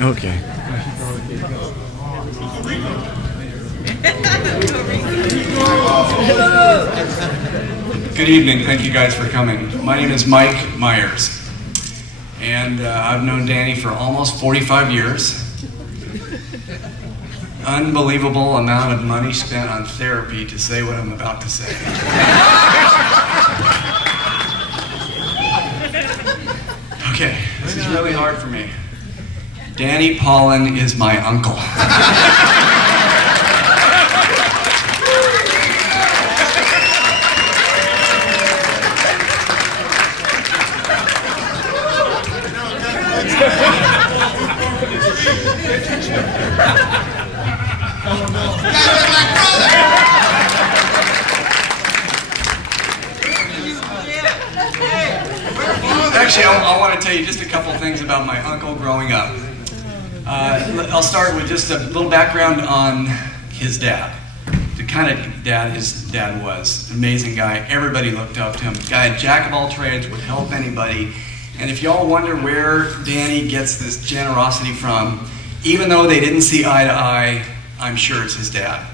Okay. Good evening. Thank you guys for coming. My name is Mike Myers, and I've known Danny for almost 45 years. Unbelievable amount of money spent on therapy to say what I'm about to say. Okay, this is really hard for me. Danny Paulin is my uncle. Actually, I want to tell you just a couple things about my uncle growing up. I'll start with just a little background on his dad. The kind of dad his dad was. Amazing guy. Everybody looked up to him. Guy, jack of all trades, would help anybody. And if y'all wonder where Danny gets this generosity from, even though they didn't see eye to eye, I'm sure it's his dad.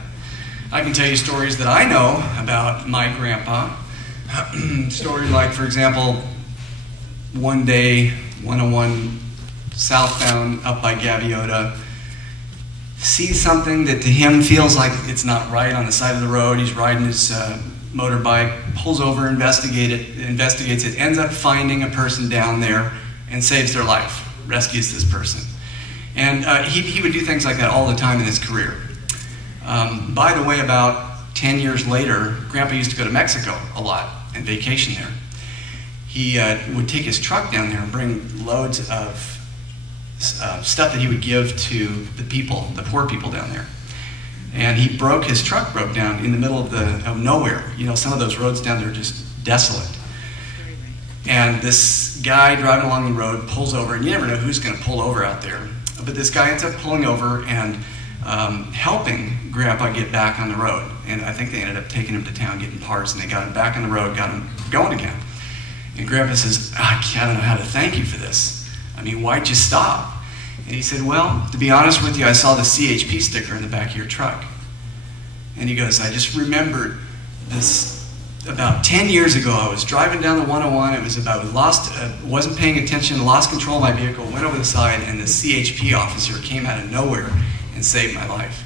I can tell you stories that I know about my grandpa. Stories like, for example, one day, 101 southbound up by Gaviota, sees something that to him feels like it's not right on the side of the road. He's riding his motorbike, pulls over, investigates it, ends up finding a person down there and saves their life, rescues this person. And he would do things like that all the time in his career. By the way, about 10 years later, Grandpa used to go to Mexico a lot and vacation there. He would take his truck down there and bring loads of stuff that he would give to the people, the poor people down there. And his truck broke down in the middle of nowhere. You know, some of those roads down there are just desolate. And this guy driving along the road pulls over, and you never know who's going to pull over out there. But this guy ends up pulling over and helping Grandpa get back on the road. And I think they ended up taking him to town, getting parts, and they got him back on the road, got him going again. And Grandpa says, I don't know how to thank you for this. I mean, why'd you stop? And he said, well, to be honest with you, I saw the CHP sticker in the back of your truck. And he goes, I just remembered this about 10 years ago. I was driving down the 101. It was about, wasn't paying attention, lost control of my vehicle, went over the side, and the CHP officer came out of nowhere and saved my life.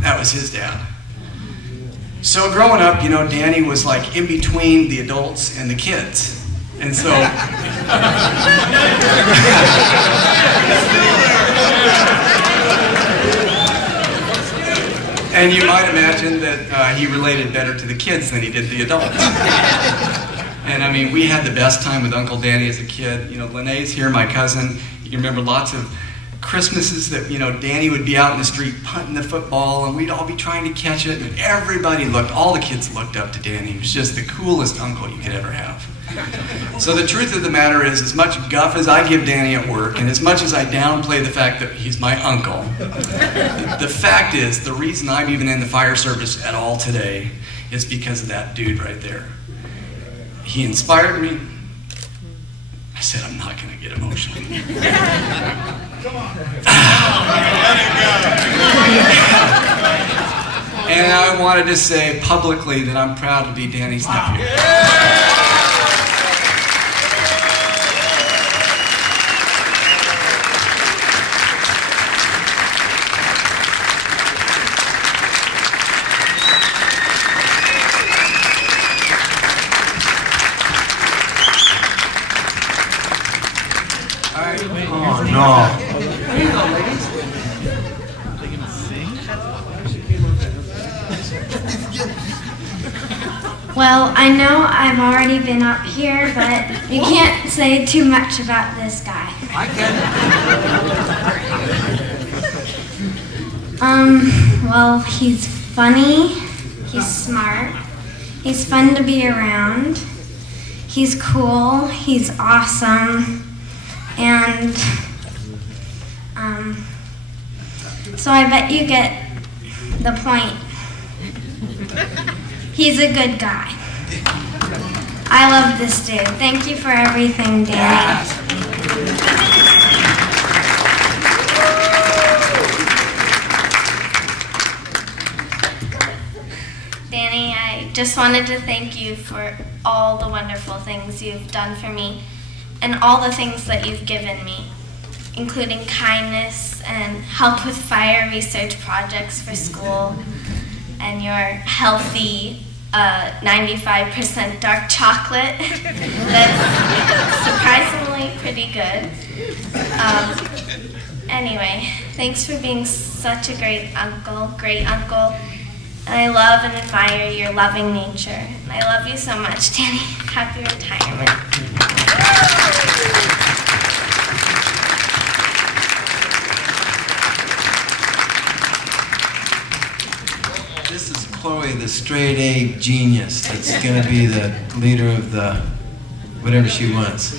That was his dad. So growing up, you know, Danny was like in between the adults and the kids. And so, and you might imagine that he related better to the kids than he did the adults. And I mean, we had the best time with Uncle Danny as a kid. You know, Lene's here, my cousin. You can remember lots of Christmases that, you know, Danny would be out in the street punting the football and we'd all be trying to catch it, and all the kids looked up to Danny. He was just the coolest uncle you could ever have. So the truth of the matter is, as much guff as I give Danny at work, and as much as I downplay the fact that he's my uncle, the fact is, the reason I'm even in the fire service at all today is because of that dude right there. He inspired me. I said, I'm not going to get emotional. Come on. And I wanted to say publicly that I'm proud to be Danny's nephew. Oh, no. Well, I know I've already been up here, but you can't say too much about this guy. I can. Well, he's funny, he's smart, he's fun to be around, he's cool, he's awesome, and so I bet you get the point. He's a good guy. I love this dude. Thank you for everything, Danny. just wanted to thank you for all the wonderful things you've done for me and all the things that you've given me, including kindness and help with fire research projects for school and your healthy 95% dark chocolate that's surprisingly pretty good. Anyway, thanks for being such a great uncle. And I love and admire your loving nature. And I love you so much, Danny. Happy retirement. This is Chloe, the straight A genius that's going to be the leader of the whatever she wants.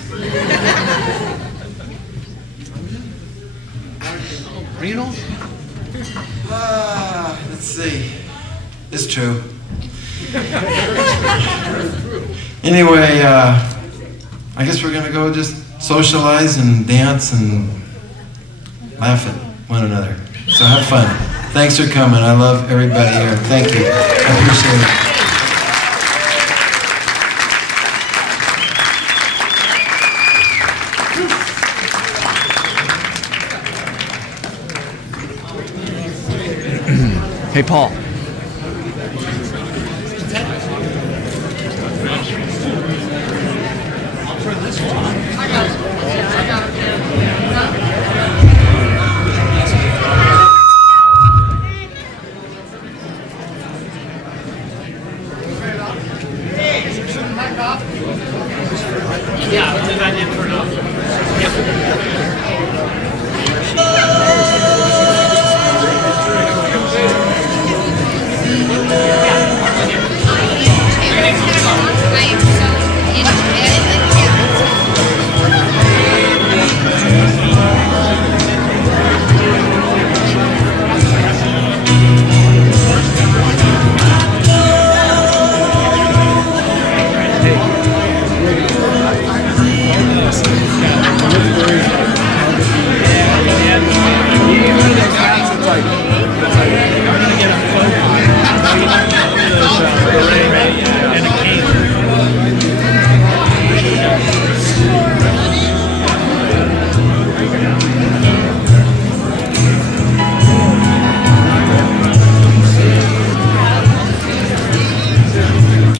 Renal? Let's see. It's true. Anyway, I guess we're going to go just socialize and dance and laugh at one another. So have fun. Thanks for coming. I love everybody here. Thank you. I appreciate it. Hey, Paul.